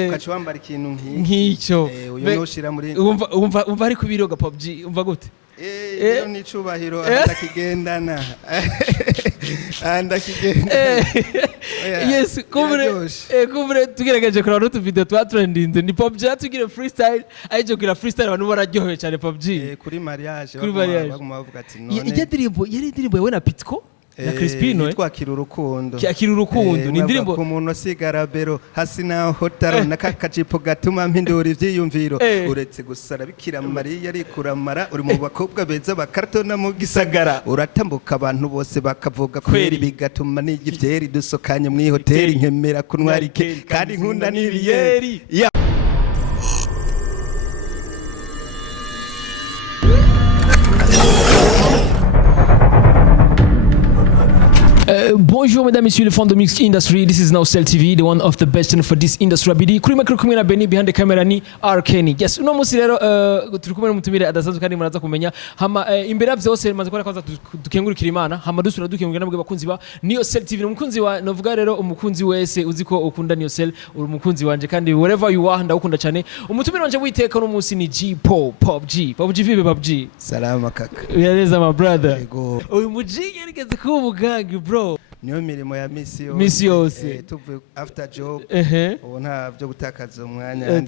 ukacwambara ikintu nk'icyo uyo noshira muri umva ari kubiroga PUBG umva gute iyo nicubahiro ndakigendana ndakigendana yes kumure tugerageje kuraba n'utu video twa trending ni PUBG atugire freestyle aje kugira freestyle abantu bararyohewe cyane PUBG kuri mariage baguma bavuga ati none yari indirimbo yawe na Pitco na Crispino twakira urukundo ni indirimbo ku muntu sigara bero hasi naho hotaro nakakajipo gatuma mpindura ivyiyumviro uretse gusara bikira Mariya ari kuramara uri mu bakobwa beza bakartona mu gisagara uratambuka abantu bose bakavuga kweri bigatuma n'igivyeri dusokanye mu hoteli nkemera kunwarike kandi nkunda n'ibiyeri Bonjour mesdames et messieurs les fans de Mix Industry, this is now Cell TV, the one of the best channel for this industry abidi. Kuri micro kumwe na Benny, behind the camera ni R Kenny. Yes, uno musi rero turi kumwe n'umutumire adasanzwe kandi muraza kumenya hama imbere ya byose maze kwa kwanza dukengurukira Imana hama dusura dukengurukira nabwe bakunzi ba Niyo Cell TV. Umukunzi wa novuga rero umukunzi wese uziko ukunda Niyo Cell uri umukunzi wanje kandi wherever you are ndawukunda cyane. Umutumire wanje witeka no musi ni G-Pop, PUBG vibe PUBG. Salama kaka. Yareza my brother. Yego. Uyu muji yarigeze kuba umugangi bro. Niyo mirimo ya misi yose tuvuye after job ubu nta byo gutakaza umwanya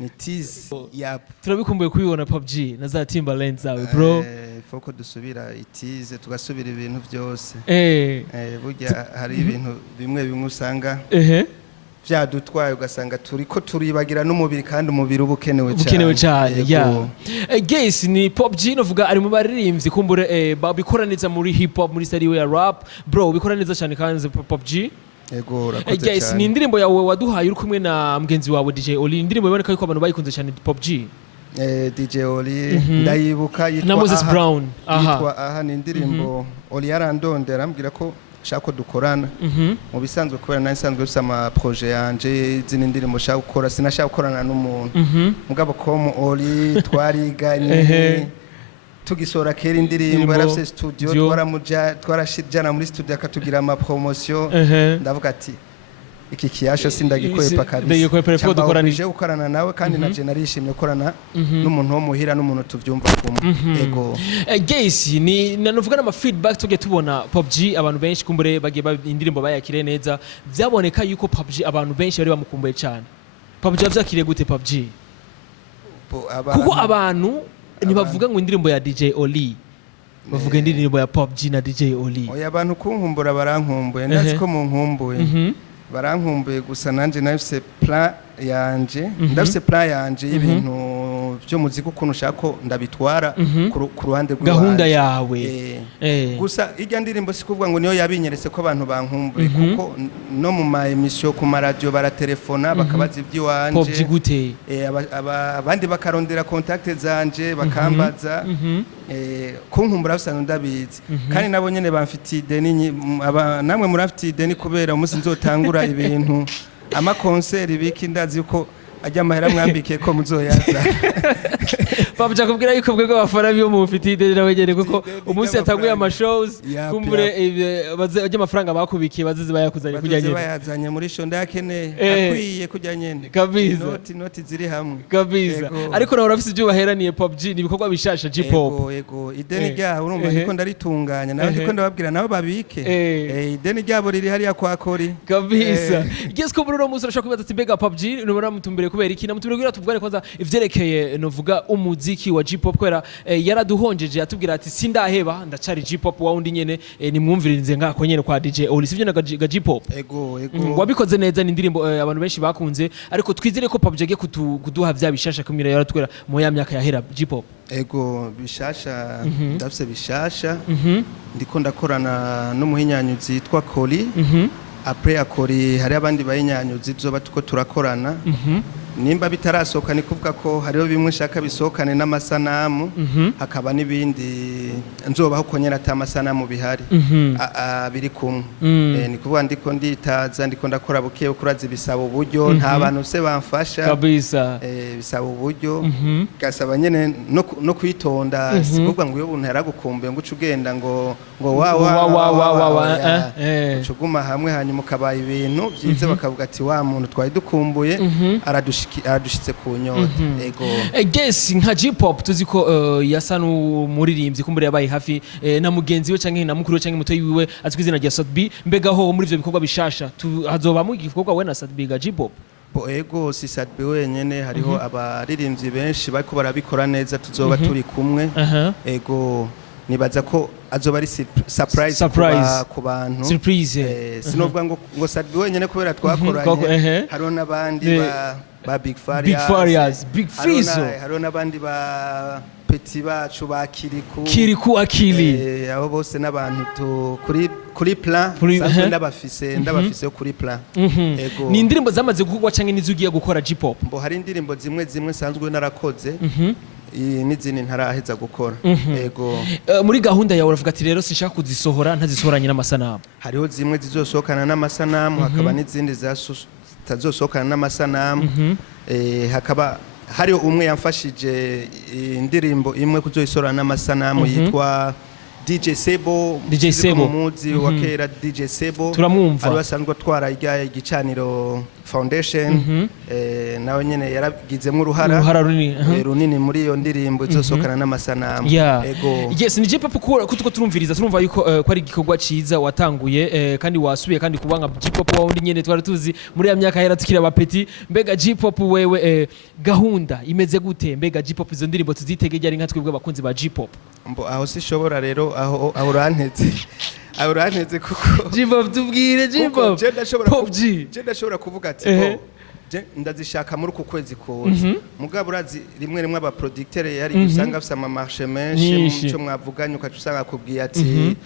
ni tease yap turabikumbuye kubibona PUBG na za Timbaland zawe bro foko dusubira itize tugasubira ibintu byose burya hari ibintu bimwe usanga vyadutwaye ugasanga turiko turibagira n'umubiri kandi umubiri ubukenewe cyane guys ni PUBG novuga ari mu baririmbyi kumbure babikoraniza muri hip hop muri style ya rap bro bikoraniza cyane kandi PUBG yego rakoze cyane guys ni indirimbo yawe waduhaye uri kumwe na mgenzi wawe DJ Oli indirimbo iboneka yuko abantu bayikunze cyane PUBG DJ Oli ndayibuka yitwa na Moses Brown yitwa ni indirimbo Oli yarandondera ambwira ko shako dukorana mu bisanzwe kubera nanisanzwe bisa ama projet yanje izindi ndirimbo shaka gukora sinashaka gukorana n'umuntu mugabo ko Oli twariganye tugisora kera indirimbo yarafise studio twarashijana muri studio akatugira ama promotion ndavuga ati iki kiyasho sindagikwepa kabisa cyangwa gukorana nawe kandi naje narishimye gukorana n'umuntu wo muhira n'umuntu tuvyumva kumwe yego guys ni nanuvuga n'ama feedback tuge tubona PUBG abantu benshi kumbure bagiye indirimbo bayakire neza byaboneka yuko PUBG abantu benshi bari bamukumbuye cyane PUBG yavyakiriye gute PUBG kuko abantu ntibavuga ngo indirimbo ya DJ Oli bavuga indirimbo ya PUBG na DJ Oli oya abantu kunkumbura barankumbuye ndazi ko munkumbuye barankumbuye gusa nanje nafise plan yanje ndafise plan yanje y'ibintu byo muziki ukuntu ushaka ndabitwara ku ruhande rwa gahunda yawe gusa ijya ndirimbo sikuvuga ngo niyo yabinyeretse ko abantu bankumbuye kuko no mu ma emission ku ma radio baratelefona bakabaza iby'iwanje PUBG gute abandi bakarondera contact zanje bakambaza kunkumbura usanga ndabizi kandi nabo nyene bamfitiye ideni namwe murafitiye ideni kubera umunsi nzotangura ibintu ama concert biki ndazi uko ajya mahera mwambike ko muzoyaza PUBG akubwira yuko bwe bafara biyo mufitiye ideni nawe nyene kuko umunsi yatanguye ama shows kumbure ajya amafaranga bakubikiye bazizi bayakuzanye kujya nyene bayazanye muri show ndakene akwiye kujya nyene kabisa noti ziri hamwe kabisa ariko nawe urafise ibyo baheraniye PUBG ni ibikorwa bishasha G-Pop yego ideni ryawe urumva niko ndaritunganya nawe ndiko ndababwira nabo babike ideni ryabo riri hariya kwa Kori kabisa guess ko bro muzi urashaka kubaza ati mbega PUBG nubona mutumbere kubera iki namutumbere kugira tuvugane kwanza ivyerekeye novuga umuziki wa G-Pop kwera yaraduhonjeje atubwira ati sindaheba ndacari G-Pop wawundi nyene nimwumvirize ngako nyene kwa DJ Oli sivyo na G-Pop yego wabikoze neza ni indirimbo abantu benshi bakunze ariko twizire ko PUBG agiye kuduha vya bishasha kumira yaratwera mu ya myaka yahera G-Pop ego bishasha ndafise bishasha ndiko ndakorana n'umuhinyanyuzi yitwa Koli après akori hari abandi bayinyanyuzi zoba tuko turakorana nimba bitarasohoka ni kuvuga ko hariho bimwe nshaka bisohokane n'amasanamu hakaba n'ibindi nzobaho ko nyene ata amasanamu bihari biri kumwe ni kuvuga ndiko nditaza ndiko ndakora buke kuraza bisaba uburyo nta bantu se bamfasha kabisa bisaba uburyo gasaba nyene no kwitonda si kuvuga ngo iyo buntu yaragukumbuye ngo ugenda ngo ucuguma hamwe hanyuma ukabaye ibintu byiza bakavuga ati wa muntu twari dukumbuye aradushitse ku nyota ego guess nka J-pop tuzi ko yasa n'umuririmbyi kumbure yabaye hafi na mugenzi we canke na mukuru we canke muto yiwe azwi izina rya Sadbi mbega ho muri ivyo bikorwa bishasha hazobamo igikorwa we na Sadbi ga J-pop ego si Sadbi wenyene hariho abaririmbyi benshi bariko barabikora neza tuzoba turi kumwe ego nibaza ko azoba ari surprise ku bantu surprise sinovuga ngo Sadbi wenyene kubera twakoranye hariho n'abandi ba Big Farias Big Fizo hariho n'abandi ba Petit bacu ba Kiriku Akili abo bose n'abantu kuri plan ndabafise yo kuri plan ego ni indirimbo zamaze gukorwa canke nizugiye gukora J-pop mbo hari indirimbo zimwe sanzwe narakoze n'izindi ntaraheza gukora ego muri gahunda yawe uravuga ati rero sinshaka kuzisohora ntazisohoranye n'amasanamu hariho zimwe zizosohokana n'amasanamu hakaba n'izindi zitazosohokana n'amasanamu hakaba hariho umwe yamfashije indirimbo imwe kuzoyisohora n'amasanamu yitwa DJ Sebo umuzi wa kera DJ Sebo turamwumva ari basanzwe atwara igicaniro foundation nawe nyene yaragizemo uruhara runini muri iyo ndirimbo izosokana n'amasanamu ego yes ni J-pop kuko turumva yuko ko ari igikorwa ciza watanguye kandi wasubiye kandi kubanga J-pop wawundi nyene twari tuzi muri ya myaka yera tukira abapeti mbega J-pop wewe gahunda imeze gute mbega J-pop izo ndirimbo tuzitegeye ari nka twebwe abakunzi ba J-pop aho sishobora rero aho uranteze kuko J-pop tubwire J-pop je ndashobora kuvuga ati ndazishaka muri uku kwezi kose mugabo urazi rimwe aba producteur yari usanga afite ama marché menshi mu cyo mwavuganye ukacusanga kubwiye ati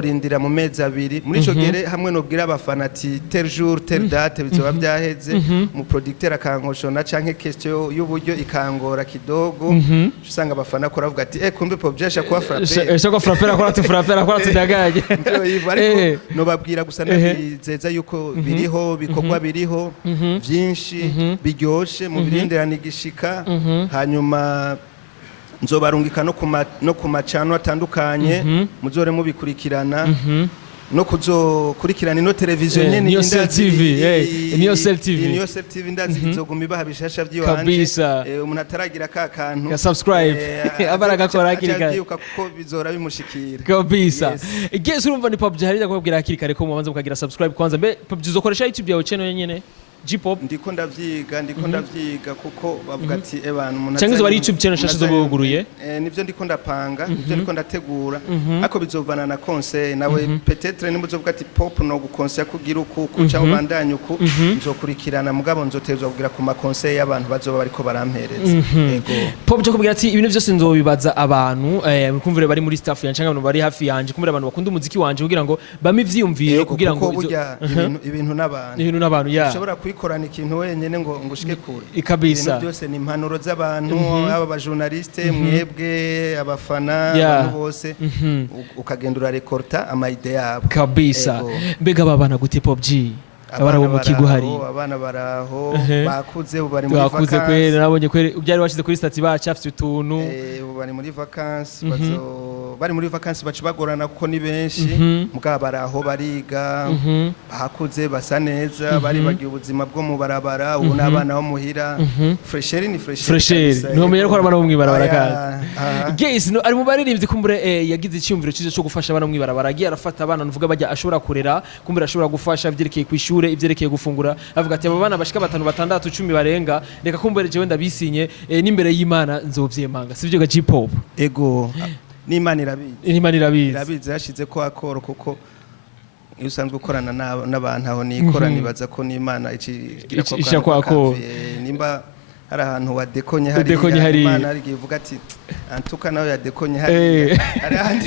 rindira mu mezi abiri muri ico gere hamwe no bwira abafana ati tel jour tel date bizoba byaheze mu producteur akankoshona canke question y'uburyo ikangora kidogo usanga abafana ko ravuga ati kumbe pop jesha kwa frapper shaka frapper akora tudagaje ndio hivyo ariko no babwira gusa ndizeza yuko biriho bikorwa biriho byinshi biryoshe mu birinderana igishika hanyuma nzobarungika no ku macano atandukanye muzore mubikurikirana no kuzokurikirana ino televiziyo nyene niyo Cell TV ndazi izoguma ibaha bishasha by'iwanje umuntu ataragira kantu subscribe abaragakora hakiri kuko bizora bimushikira kabisa guess urumva ni pop jahari yakubwira hakiri kare ko mubanza mukagira subscribe kwanza mbe pop uzokoresha YouTube yawe channel nyene J-pop ndiko ndavyiga kuko bavuga ati abantu umuntu cyangwa bari YouTube channel shasha zobuguruye nivyo ndiko ndapanga nivyo ndiko ndategura ako bizovana na conseil nawe peut-être nimbo zovuga ati pop no gukonseil kugira uku kuca ubandanye uku nzokurikirana mugabo nzotezwa kugira ku ma conseil y'abantu bazoba bariko barampereza yego pop cyo kubwira ati ibintu byose nzobibaza abantu kumvire bari muri staff yanje cyangwa abantu bari hafi yanje kumvire abantu bakunda umuziki wanje kugira ngo bame ivyumvire kugira ngo ibintu n'abantu ushobora kwikorana ikintu wenyene ngo ushike kure ikabisa ibintu byose ni impanuro z'abantu aba bajournaliste mwebwe abafana abantu bose ukagenda urarekorta amaide yabo kabisa mbega babana gute pop G abana bo kiguhari abana baraho bakuze bari muri vacances bakuze kwere nabonye kwere byari washize kuri stati bacafite utuntu bari muri vacances bari muri vacances baci bagorana kuko ni benshi mugaba baraho bariga bakuze basa neza bari bagiye ubuzima bwo mu barabara ubu nabana bo muhira fresher no menyera ko abana bo mwibarabara kandi guys no ari mu baririmbyi kumbure yagize icyumviro cyiza cyo gufasha abana mwibarabara agiye arafata abana nuvuga bajya ashobora kurera kumbure ashobora gufasha byerekeye kwishura ivyerekeye gufungura avuga ati aba bana bashika 5 6 10 barenga reka kumbere jewe ndabisinye n'imbere y'Imana nzovyemanga sivyo ga J-pop ego n'Imana irabizi yashize ko akoro kuko iyo usanzwe ukorana n'abantu aho nikora nibaza ko n'Imana ikigira ko nimba hari ahantu wadekonye hari Imana ari givuga ati antuka nawe yadekonye hari ahandi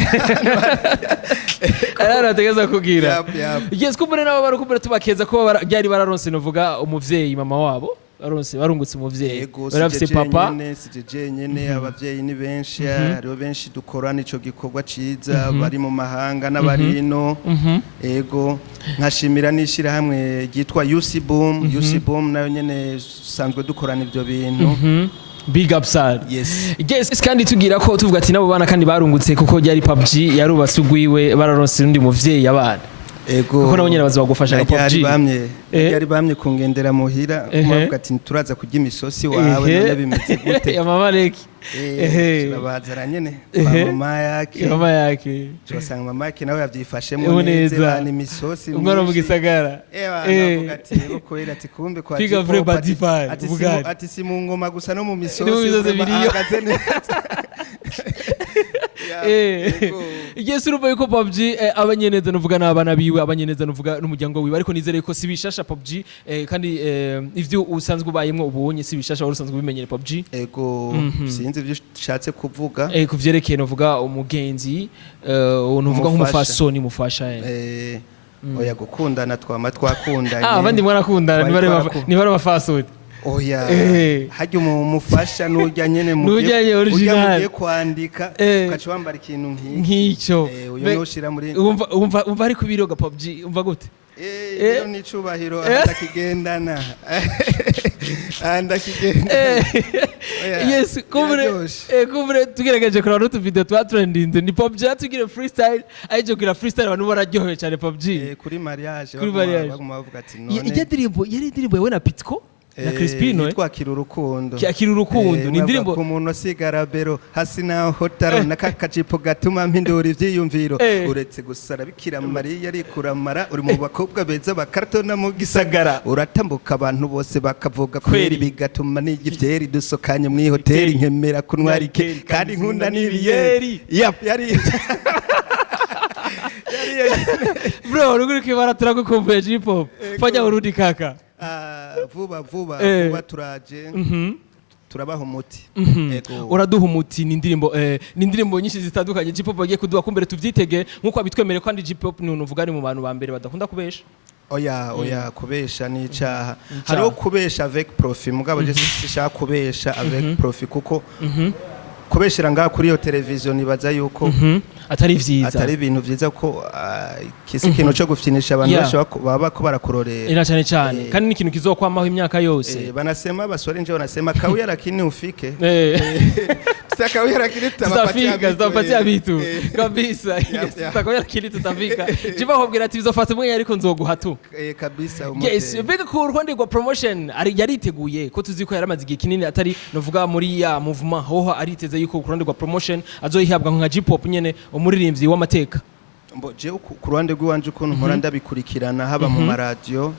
arategeza kugira yes kumbure nabo barukumbure tubakeza ko byari bararonse novuga umuvyeyi mama wabo barungutse umuvyeyi yego bari bafise papa sije jenyene abavyeyi ni benshi hariho benshi dukorana ico gikorwa ciza bari mu mahanga n'abarino yego nkashimira n'ishira hamwe ryitwa UC Boom nayo nyene sanzwe dukorana ivyo bintu big up sir. Yes kandi tugira ko tuvuga ati nabo bana kandi barungutse kuko ryari PUBG yarubatse ugwiwe bararonse undi muvyeyi abana ego kuko nabo nyene baza bagufasha na PUBG yari bamye kungendera muhira kuvuga ati turaza kurya imisosi wawe none bimeze gute ya mama Leki turabazara nyene mama yake cyosanga mama yake nawe yavyifashemo neza ni imisosi umwana mu gisagara avuga ati ko era ati kumbe kwa ati si mu ngoma gusa no mu misosi biriyo Yes urumva yuko PUBG abanyeneza nuvuga n'abana biwe abanyeneza nuvuga n'umuryango wiwe ariko nizere ko sibishasha PUBG kandi ivyo usanzwe ubayemwo ubonye sibishasha wari usanzwe bimenyere PUBG ego sinzi ivyo ushatse kuvuga kuvyerekeye nuvuga umugenzi nuvuga nk'umufasoni mufasha oya gukundana twama twakundanye abandi mwarakundana nibare bafasoni oya hajya umufasha n'ujya nyene mugiye kwandika ukaca wambara ikintu nk'icyo uyo noshira muri umva ari kubiroga PUBG umva gute iyo nicubahiro ndakigendana yes kumbre tugerageje kuraba n'utu video twa trending ni PUBG atugire freestyle aje kugira freestyle abantu bararyohewe cyane PUBG kuri mariage baguma bavuga ati none yari indirimbo yawe na Pitco na Crispino twakira urukundo ni indirimbo ku muntu asigara bero hasi naho hotaro nakakajipo gatuma mpindura ivyiyumviro uretse gusara bikira Mariya ari kuramara uri mu bakobwa beza bakartona mu gisagara uratambuka abantu bose bakavuga kweri bigatuma n'igivyeri dusokanye mu hoteli nkemera kunwarike kandi nkunda n'ibiyeri yari bro ruguruke baraturagukumbuye J-pop fanya urudi kaka vuba turaje turabaho umuti uraduha umuti ni indirimbo nyinshi zitandukanye J-pop bagiye kuduha kumbere tuvyitege nkuko abitwemere kandi J-pop ni uvuga ari mu bantu ba mbere badakunda kubesha oya kubesha ni icaha hariho kubesha avec profit mugabo je sishaka kubesha avec profit kuko kubeshera ngaha kuri iyo televiziyo nibaza yuko atari ibintu vyiza ko kisi kintu cyo gufyinisha abantu benshi baba ko barakurorera ina cyane kandi ni ikintu kizokwamaho imyaka yose banasema basore nje banasema kawia lakini ufike tutakawia lakini tutapatia vitu kabisa tutakawia lakini tutafika jiba hobwira ati bizofata umwe ariko nzoguha tu kabisa yes bega ku ruhande rwa promotion yariteguye ko tuziko yaramaze igihe kinini atari novuga muri ya movement hoho ariteze yuko ku ruhande rwa promotion azoyihabwa nka J-pop nyene umuririmbyi w'amateka je ku ruhande rw'iwanje ukuntu nkora ndabikurikirana haba mu maradiyo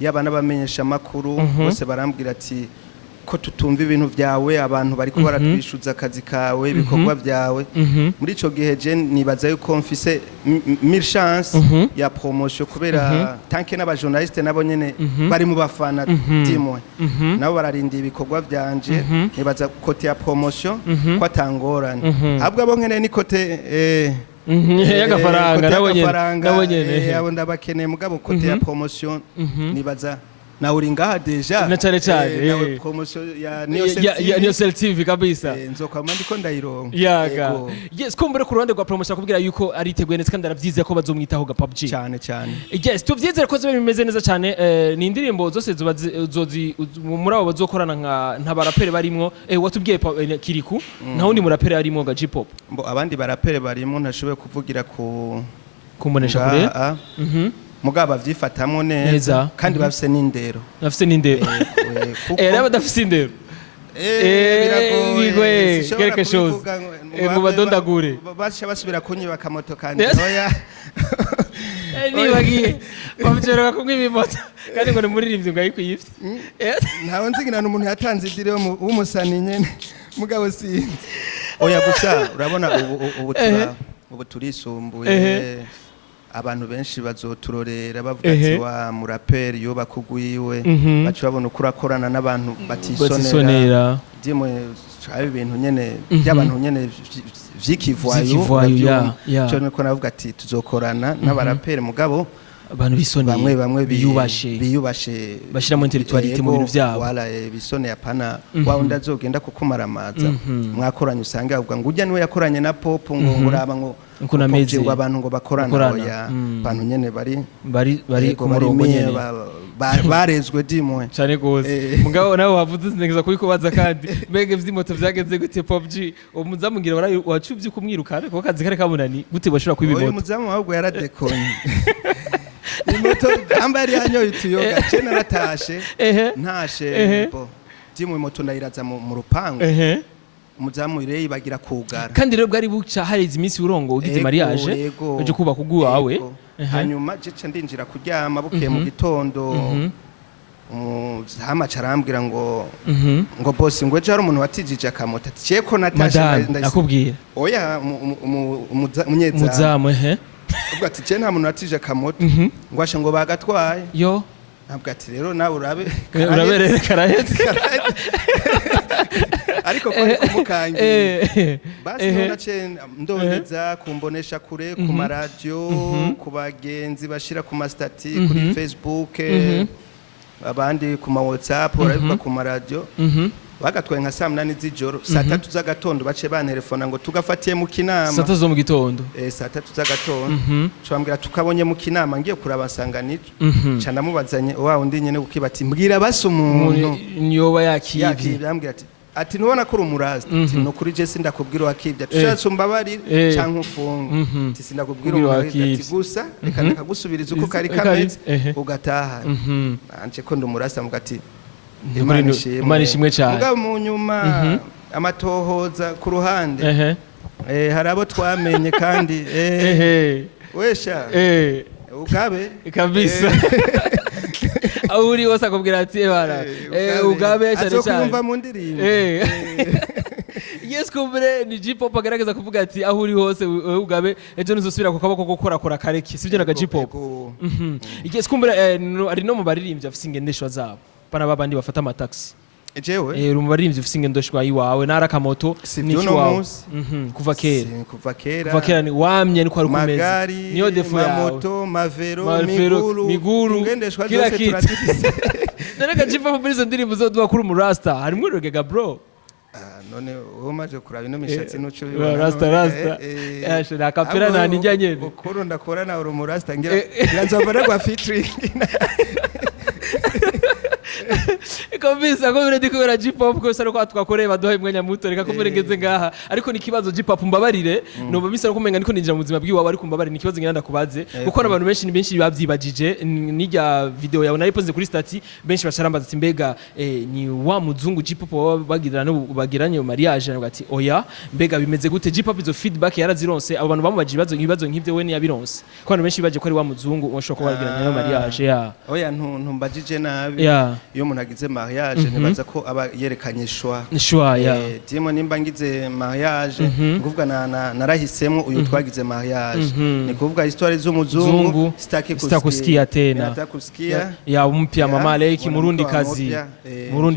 yaba n'abamenyesha makuru bose barambwira ati ko tutumva ibintu vyawe abantu bariko baratwishuza akazi kawe ibikorwa vyawe muri ico gihe je nibaza yuko mfise mille chance ya promotion kubera tanke n'abajournaliste nabo nyene bari mu bafana dimwe nabo bararinda ibikorwa vyanje nibaza kote ya promotion ko atangorana habwa bo nkene ni kote y'agafaranga nabonyene abo ndabakeneye mugabo kote ya promotion nibaza na uri ngaha deja na cyane nawe promotion ya Neosel TV kabisa nzokwama ndiko ndayironka yaga yes kumbere ku ruhande rwa promotion kubwira yuko ariteguye neza kandi aravyize ko bazomwitaho ga PUBG cyane yes tuvyizere ko zobe bimeze neza cyane ni indirimbo zose zozi muri abo bazokorana nka barapere barimwo watubwiye Kiriku nta wundi murapere arimo ga J-pop abandi barapere barimwo ntashoboye kuvugira ku kumbonesha kure mugaba vyifatamwo neza kandi bafise n'indero era badafise indero biragoye quelque chose ngo badondagure basha basubira kunyiba kamoto kandi oya nibagiye bamujera kumwe ibimoto kandi ngo ni muririmbyi ngayikuyifite ntawe nzigina n'umuntu yatanze idire w'umusani nyene mugabo sinzi oya gusa urabona ubu turisumbuye abantu benshi bazoturorera bavuga ati wa muraperi yo bakugwiwe bacu babona ukurakorana n'abantu batisonera dimwe cyabe ibintu nyene by'abantu nyene vyikivayo cyo niko navuga ati tuzokorana n'abaraperi mugabo abantu bisoneye bamwe biyubashe bashiramo intellectuality mu bintu vyabo wala bisoneye apana wa undi azogenda kukumara amaza mwakoranye usanga avuga ngo ujya niwe yakoranye na pop ngo nguraba ngo kuna mezi ngo abantu ngo bakorana oya abantu nyene bari ku murongo nyene barezwe dimwe cyane gose mugabo nawe wavuze sinigeza kubikubaza kandi mbege vy'imoto vyagenze gute PUBG umuzamugira wacuvye kumwirukana kuko kazi kare kamunani gute bashobora kwiba imoto uyu muzamu ahubwo yaradekonye imoto ambari yanyoye tuyoga je naratashe ntashe bo dimwe moto ndayiraza mu rupangu umuzamu ireyi bagira kugara kandi rero bwari buca harize iminsi urongo ugize mariage uje kuba kugu wawe hanyuma je ndinjira kuryama bukeye mu gitondo hama carambwira ngo boss ngo ejo hari umuntu watijije akamota tiye ko natashe nakubwira oya muzamu ubwo ati je nta muntu watije akamota ngo ashe ngo bagatwaye yo ntabwo ati rero nawe uraberere karahetse ariko kwari kumukangiye basi nace ndondeza kumbonesha kure ku maradiyo ku bagenzi bashira ku mastati kuri Facebook abandi ku ma WhatsApp baravuga ku maradiyo bagatwaye nka 8 z'ijoro 3 z'agatondo bace bantelefona ngo tugafatiye mu kinama 3 zo mu gitondo 3 z'agatondo twambwira tukabonye mu kinama ngiye kurabasanganira cyane mubazanye wa undi nyene ukibati mbwira basi umuntu nyoba yakivye yambwira ati nubona ko umurazi no kuri je sindakubwira wakivye tushatse umbabarire canke ufunga ati sindakubwira umurazi ati gusa reka nakagusubiriza uko kari kameze ugataha anje ko ndumurazi amugati Imana ishimwe cyane mugabo mu nyuma amatohoza ku ruhande hari abo twamenye kandi wesha ugabe kabisa aho uri wose akubwira ati bara ugabe cyane cyane azokumva mu ndirimbo yes kumbere ni J-pop agaragaza kuvuga ati aho uri hose ugabe ejo nizosubira ku kaboko ko gukora kareki sivyo naga J-pop yes kumbere ari no mu baririmbyi afise ingendeshwa zabo bana babandi bafata amataxi jewe urumva baririmbyi ufise ingendeshwa yiwawe narakamoto niki wawe kuva kera ni wamye niko ari kumeza niyo defu yawe moto mavero miguru kila kitu naraga J-pop muri zo ndirimbo zo duha kuri mu rasta harimwe reggae bro none umaje kuraba ino mishatsi nuco rasta yashe nakapira nani njanye ukuru ndakora na uri mu rasta ngira nzovana kwa featuring kabisa ko biredi kubera J-pop ko saro kwa twakoreye baduha imwanya muto reka ko murengeze ngaha ariko ni kibazo J-pop mbabarire no bamisara kumenga niko ninjira mu buzima bwiwawe ariko mbabarire ni kibazo ngenda kubaze kuko abantu benshi bavyibagije nijya video yawe nayipoze kuri stati benshi basharambaza ati mbega ni wa muzungu J-pop bagiranye mariage ati oya mbega bimeze gute J-pop izo feedback yarazironse abo bantu bamubaje ibibazo nk'ivyo we ni yabironse ko abantu benshi baje ko ari wa muzungu ushobora kuba bagiranye mariage oya ntumbajije nabi iyo umuntu agize mariage nibaza ko aba yerekanye shwa dimo nimba ngize mariage nguvuga narahisemo uyu twagize mariage ni kuvuga histoire z'umuzungu sitakusikia tena atakusikia ya mpya mama Leki Murundi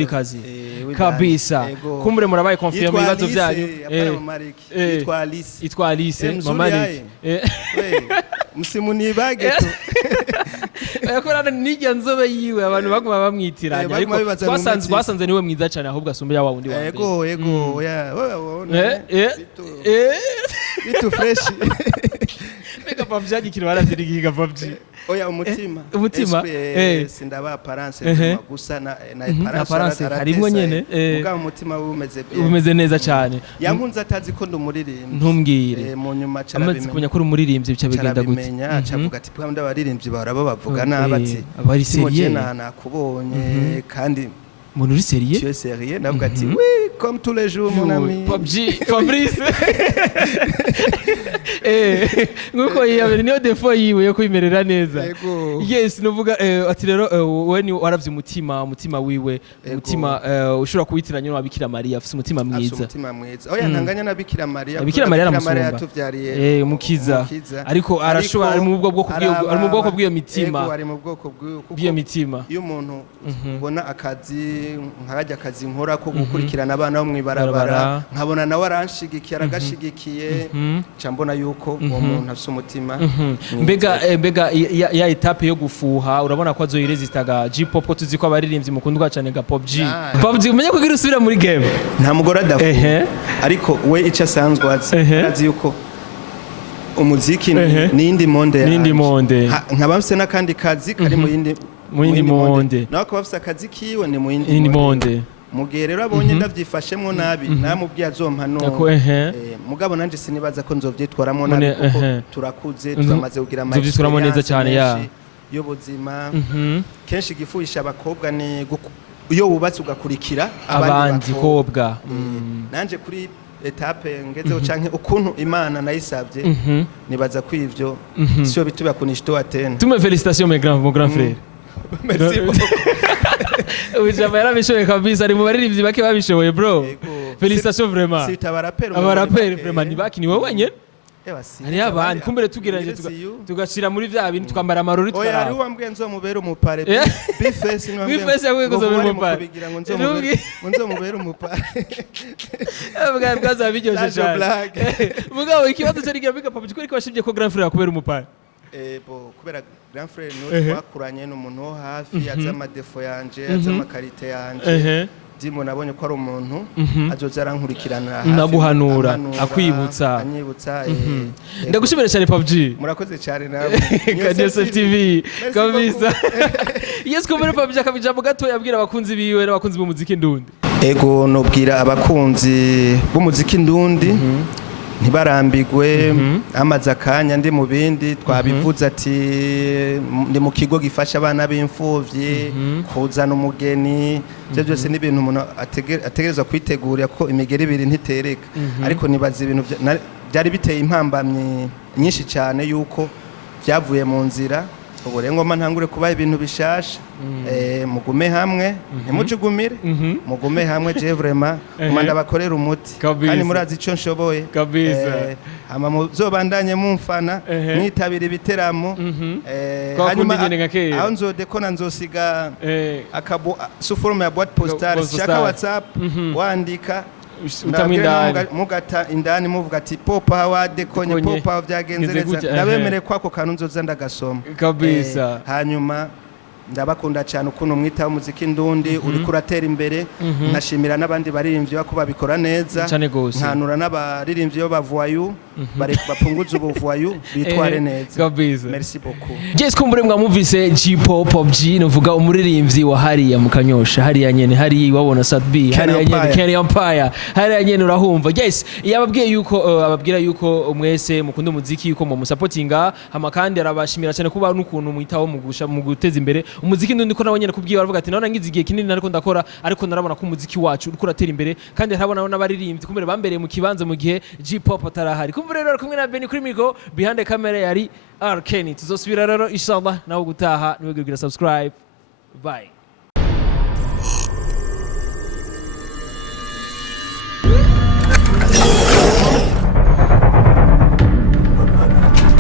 kazi kabisa kumbure murabaye confirm ibibazo byanyu itwa Alice mama Leki musimu nibage tu yakorana nijya nzobe yiwe abantu baguma bamwitiranya ariko twasanze niwe mwiza cyane ahubwo asumbe yawa wundi wa ego bitu fresh mega PUBG kiri baradirigika PUBG oya umutima sindaba apparence gusa na apparence harimo nyene muga umutima umeze neza cyane yankunze atazi ko ndumuririmbyi ntumbwire mu nyuma amaze kumenya ko umuririmbyi bica bigenda gute acavuga ati pwa ndabaririmbyi baraba bavuga nabati abari serieux nakubonye kandi Mon uri sérieux? Tu es sérieux? Navuga ati oui, comme tous les jours mon ami. PUBG, Fabrice. Nguko yabere niyo defo yiwe yo kwimerera neza. Yes, nuvuga ati rero we ni waravye umutima wiwe, umutima ushobora kuwitiranya no Bikira Maria, afite umutima mwiza. Umutima mwiza. Oya ntanganya na Bikira Maria. Bikira Maria aramusumba. Tuvyariye. Umukiza. Ariko arashobora ari mu bwoko bw'iyo mitima. Ari mu bwoko bw'iyo mitima. Iyo umuntu ubona akazi nkajya akazi nkora ko gukurikirana abana bo mwibarabara nkabona nawe aranshigikiye aragashigikiye mbona yuko uwo muntu afite umutima mbega ya etape yo gufuha urabona ko azoyirezistaga G-pop ko tuzi ko abaririmbyi mukundwa cyane ga Pop G umenye ko gira usubira muri game nta mugore adafuha ariko we icyo asanzwe azi yuko umuziki n'indi monde nkaba mfite n'akandi kazi kari mu yindi monde nawe akaba afite akazi kiwe ni mu yindi monde mu gihe rero abonye ndabyifashemo nabi namubwiye azompanura mugabo nanjye sinibaza ko nzovyitwaramo nabi kuko turakuze turamaze kugira amazi neza cyane y'ubuzima kenshi gifuhisha abakobwa ni iyo wubatse ugakurikira abandi kobwa nanje kuri etape ngezeho canke ukuntu Imana nayisabye nibaza ko ivyo sio bituba kunisha to atene tume félicitations mon grand frère merci beaucoup ujama yarabishoboye kabisa ari mu baririmbyi bake babishoboye bro félicitations vraiment abaraperi vraiment ni baki ni wowe nyene hari abandi kumbere tugeranje tugashira muri vya bintu tukambara amarori twara oya ari wambwiye nzomubera umupare bifesi bifesi yakwe kuzomubera umupare nzomubera umupare abwa bwaza bijyoshe cyane mugabo ikibazo cyari kiramika Papa G ko washibye ko grand frère akubera umupare kubera grand frère no twakuranye n'umuntu wo hafi yaza amadefo yanje yaza amakarite yanje Dimo nabonye ko ari umuntu azoza arankurikirana naguhanura akwibutsa ndagushimira cyane Pop G murakoze cyane nawe Kadiyo TV kabisa yes ko muri Pop G akabijambo gato yabwira abakunzi biwe n'abakunzi b'umuziki ndundi ego nobwira abakunzi b'umuziki ndundi ntibarambigwe amaze akanya ndi mu bindi twabivuze ati ndi mu kigo gifasha abana b'imfuvyi kuzana umugeni byo byose ni ibintu umuntu ategerezwa kwitegurira ko imigeri ibiri ntitereka ariko nibaza ibintu byari biteye impambamye nyinshi cyane yuko byavuye mu nzira ubu rero ngoma ntangure kubaha ibintu bishasha mugume hamwe ntimujugumire mugume hamwe je vraiment umanda bakorera umuti kandi murazi ico nshoboye ama muzobandanye mumfana mwitabira ibiteramo hanyuma aho nzodekona nzosiga akabo suforme ya boîte postale shaka WhatsApp wandika mugata indani muvuga ati popa wadekonye popa byagenze neza ndabemere kwako kantu nzoza ndagasoma kabisa hanyuma ndabakunda cyane ukuntu mwitaho umuziki ndundi uri kuratera imbere nkashimira n'abandi baririmbyi bako babikora neza nkanura n'abaririmbyi yo bavoyu bapunguza ubuvoyu bitware neza kabisa merci beaucoup Jess kumbure mwamuvise G-pop Pop G novuga umuririmbyi wa hariya mu Kanyosha hariya nyene hari wabona Sadbi hariya nyene Kenny Empire hariya nyene urahumva Jess yababwiye yuko ababwira yuko mwese mukunda umuziki yuko mu supportinga hama kandi arabashimira cyane kuba n'ukuntu mwitaho mu guteza imbere umuziki ndundi ko nawe nyene kubwiye baravuga ati naona ngize igihe kinini nariko ndakora ariko narabona ko umuziki wacu uri kuratera imbere kandi harabona n'abaririmbyi kumbere bambereye mu kibanza mu gihe G-pop atarahari kumva rero kumwe na Benny kuri Migo behind the camera yari R Kenny tuzosubira rero inshallah nawe gutaha niwe subscribe bye